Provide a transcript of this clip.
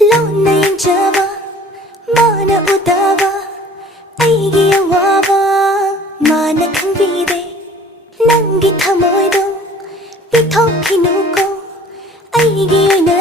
ꯂꯣꯟꯅ ꯌꯦꯡꯖꯕ ꯃꯥꯅ ꯎꯗꯕ ꯑꯩꯒꯤ ꯑꯋꯥꯕ ꯃꯥꯅ ꯈꯪꯕꯤꯗꯦ ꯅꯪꯒꯤ ꯊꯃꯣꯏꯗꯣ ꯄꯤꯊꯣꯛꯈꯤꯅꯨꯀꯣ ꯑꯩꯒꯤ ꯑꯣꯏꯅ